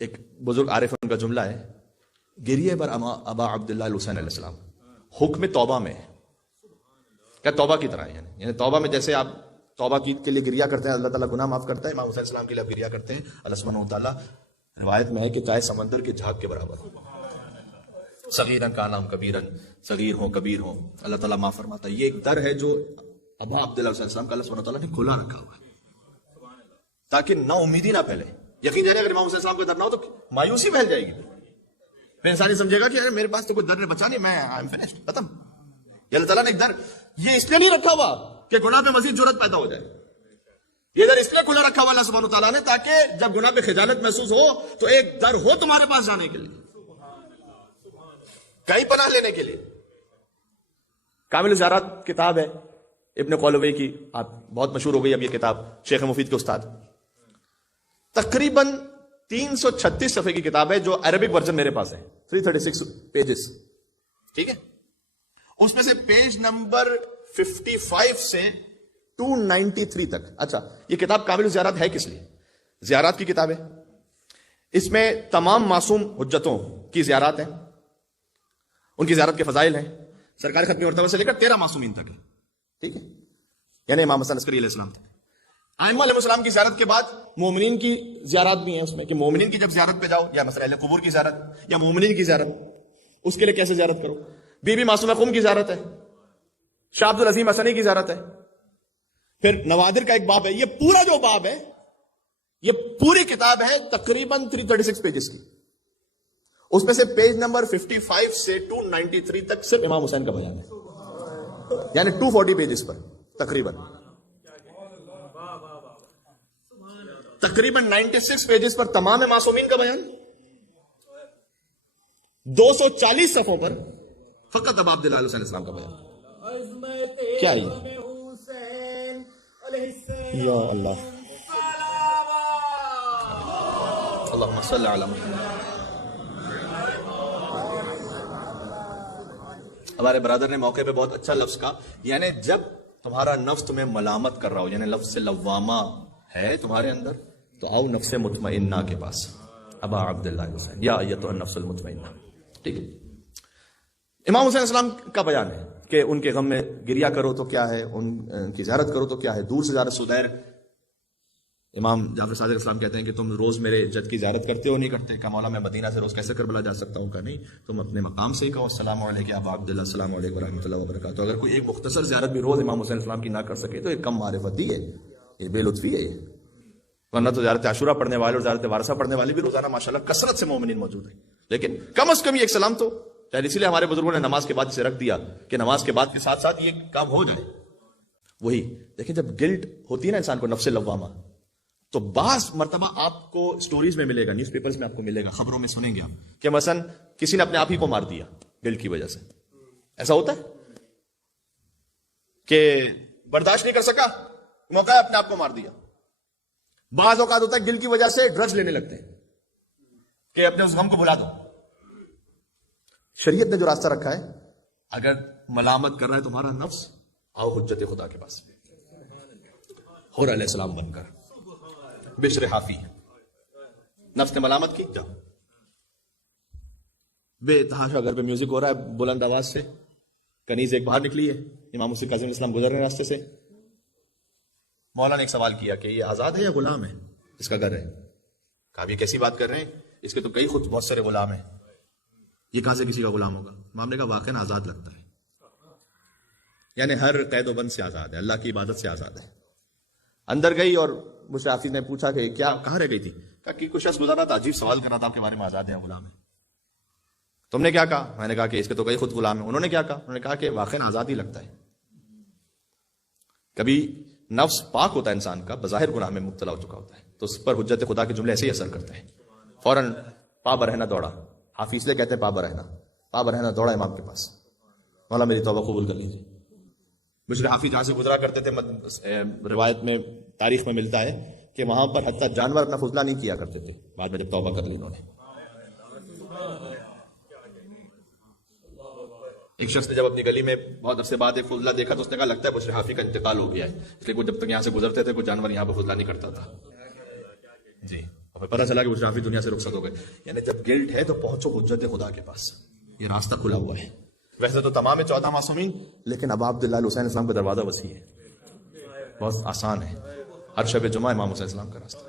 ایک بزرگ عارف ان کا جملہ ہے، گریے بر ابا عبداللہ الحسین علیہ السلام حکم توبہ میں، کیا توبہ کی طرح ہے، یعنی توبہ میں جیسے آپ توبہ کے لیے گریا کرتے ہیں اللہ تعالیٰ گناہ معاف کرتا ہے، امام حسین السلام کے لیے آپ گریا کرتے ہیں، اللہ سبحانہ وتعالیٰ روایت میں ہے کہ چاہے سمندر کے جھاگ کے برابر ہو، صغیرن کا نام کبیرن، صغیر ہو کبیر ہو، اللہ تعالیٰ معاف فرماتا ہے۔ یہ ایک در ہے جو ابا عبداللہ علیہ السلام کا اللہ سبحانہ وتعالیٰ نے کھلا رکھا ہوا ہے تاکہ نا امیدی نہ پھیلے۔ یقین جانے اگر امام حسین السلام کا در نہ ہو تو مایوسی پھیل جائے گی، پھر انسان سمجھے گا کہ یار میرے پاس تو کوئی در بچا نہیں، میں آئی ایم فنشڈ، ختم۔ یہ اللہ تعالیٰ نے ایک در یہ اس لیے نہیں رکھا ہوا کہ گناہ پہ مزید جرات پیدا ہو جائے، یہ در اس لیے کھلا رکھا ہوا اللہ سبحانہ وتعالیٰ نے تاکہ جب گناہ پہ خجالت محسوس ہو تو ایک در ہو تمہارے پاس جانے کے لیے، کہیں پناہ لینے کے لیے۔ کامل زیارات کتاب ہے ابن قولوی کی، آپ بہت مشہور ہو گئی اب یہ کتاب، شیخ مفید کے استاد۔ تقریباً 336 صفحے کی کتاب ہے جو عربک ورژن میرے پاس ہے، 336 پیجز، ٹھیک ہے۔ اس میں سے پیج نمبر 55 سے 293 تک۔ اچھا، یہ کتاب کامل زیارات ہے کس لیے؟ زیارات کی کتاب ہے، اس میں تمام معصوم حجتوں کی زیارات ہیں، ان کی زیارت کے فضائل ہیں، سرکار ختمی مرتبہ سے لے کر 13 معصومین تک ہے، ٹھیک ہے، یعنی امام حسن عسکری علیہ السلام تک۔ ائمہ علیہ السلام کی زیارت کے بعد مومنین کی زیارات بھی ہیں اس میں، کہ مومنین کی جب زیارت پہ جاؤ، یا مثلا اہل قبور کی زیارت یا مومنین کی زیارت، اس کے لیے کیسے زیارت کرو۔ بی بی معصومہ قم کی زیارت ہے، شاہ عبد العظیم حسنی کی زیارت ہے، پھر نوادر کا ایک باب ہے۔ یہ پورا جو باب ہے، یہ پوری کتاب ہے تقریباً 336 پیجز کی، اس میں سے پیج نمبر 55 سے 293 تک صرف امام حسین کا بیان ہے، یعنی 240 پیجز پر تقریباً 96 پیجز پر تمام معصومین کا بیان، 240 صفحوں پر فقط ابا عبداللہ علیہ السلام کا بیان۔ کیا ہے یا اللہ، اللہم صلی علی محمد۔ ہمارے برادر نے موقع پہ بہت اچھا لفظ کہا، یعنی جب تمہارا نفس تمہیں ملامت کر رہا ہو، یعنی لفظ لوامہ ہے تمہارے اندر، تو آؤ نفس مطمئنہ کے پاس، ابا عبداللہ حسین یا ایتها النفس المطمئنہ، ٹھیک ہے۔ امام حسین السلام کا بیان ہے کہ ان کے غم میں گریا کرو تو کیا ہے، ان کی زیارت کرو تو کیا ہے، دور سے زیارت سدیر۔ امام جعفر صادق السلام کہتے ہیں کہ تم روز میرے جد کی زیارت کرتے ہو نہیں کرتے؟ کہ مولا میں مدینہ سے روز کیسے کربلا جا سکتا ہوں؟ کہ نہیں، تم اپنے مقام سے ہی کہو السلام علیکم ابا عبداللہ، السلام علیکم ورحمۃ اللہ وبرکاتہ۔ اگر کوئی ایک مختصر زیارت بھی روز امام حسین السلام کی نہ کر سکے تو یہ کم معرفتی ہے، یہ بے لطفی ہے، یہ ورنہ تو زیارت عاشورہ پڑھنے والے اور زیارت وارثہ پڑھنے والے بھی روزانہ ماشاءاللہ کثرت سے مومنین موجود ہیں، لیکن کم از کم یہ ایک سلام تو شاید اسی لیے ہمارے بزرگوں نے نماز کے بعد اسے رکھ دیا کہ نماز کے بعد کے ساتھ ساتھ یہ کام ہو جائے۔ وہی دیکھیں، جب گلٹ ہوتی ہے نا انسان کو، نفس لوامہ، تو بعض مرتبہ آپ کو سٹوریز میں ملے گا، نیوز پیپرز میں آپ کو ملے گا، خبروں میں سنیں گے آپ کہ مثلا کسی نے اپنے آپ ہی کو مار دیا گلٹ کی وجہ سے۔ ایسا ہوتا ہے کہ برداشت نہیں کر سکا، موقع ہے اپنے آپ کو مار دیا۔ بعض اوقات ہوتا ہے گل کی وجہ سے ڈرگز لینے لگتے ہیں کہ اپنے اس غم کو بھلا دو۔ شریعت نے جو راستہ رکھا ہے، اگر ملامت کر رہا ہے تمہارا نفس، آؤ حجت خدا کے پاس، حور علیہ السلام بن کر، بشر حافی، نفس نے ملامت کی، جاؤ۔ بے تحاشا گھر پہ میوزک ہو رہا ہے بلند آواز سے، کنیز ایک باہر نکلی ہے، امام حسین کاظم اسلام گزر رہے راستے سے، مولا نے ایک سوال کیا کہ یہ آزاد ہے یا غلام ہے؟ اس کا گھر ہے۔ کہا یہ کیسی بات کر رہے ہیں، اس کے تو کئی خود بہت سارے غلام ہیں، یہ کہاں سے کسی کا غلام ہوگا؟ امام نے کہا واقعاً آزاد لگتا ہے، یعنی ہر قید و بند سے آزاد ہے، اللہ کی عبادت سے آزاد ہے۔ اندر گئی اور مجھ حافظ نے پوچھا کہ کیا کہاں رہ گئی تھی؟ کہا کہ کچھ شخص گزر رہا تھا، عجیب سوال کر رہا تھا آپ کے بارے میں، آزاد ہے یا غلام ہے؟ تم نے کیا کہا؟ میں نے کہا کہ اس کے تو کئی خود غلام ہیں۔ انہوں نے کیا کہا؟ انہوں نے کہا کہ واقعاً آزاد ہی لگتا ہے۔ کبھی نفس پاک ہوتا ہے انسان کا، بظاہر گناہ میں مبتلا ہو چکا ہوتا ہے، تو اس پر حجت خدا کے جملے ایسے ہی اثر کرتے ہیں، فوراً پا برہنہ دوڑا۔ حافظ لے کہتے ہیں پا برہنہ دوڑا امام کے پاس، مولا میری توبہ قبول کر لیجیے۔ مجھے حافظ جہاں سے گزرا کرتے تھے، روایت میں تاریخ میں ملتا ہے کہ وہاں پر حتیٰ جانور اپنا فضلہ نہیں کیا کرتے تھے، بعد میں جب توبہ کر لی انہوں نے۔ ایک شخص نے جب اپنی گلی میں بہت عرصے بعد ایک فضلہ دیکھا تو اس نے کہا لگتا ہے بشر حافی کا انتقال ہو گیا ہے، اس لیے وہ جب تک یہاں سے گزرتے تھے کوئی جانور یہاں پہ فضلہ نہیں کرتا تھا۔ جی، ہمیں پتہ چلا کہ حجرہ حافظ دنیا سے رخصت ہو گئے. یعنی جب گلٹ ہے تو پہنچو حجت خدا کے پاس, یہ راستہ کھلا ہوا ہے. ویسے تو تمام 14 معصومین, لیکن ابا عبداللہ حسین السلام کا دروازہ وسیع ہے, بہت آسان ہے. ہر شب جمعہ امام حسین السلام کا راستہ.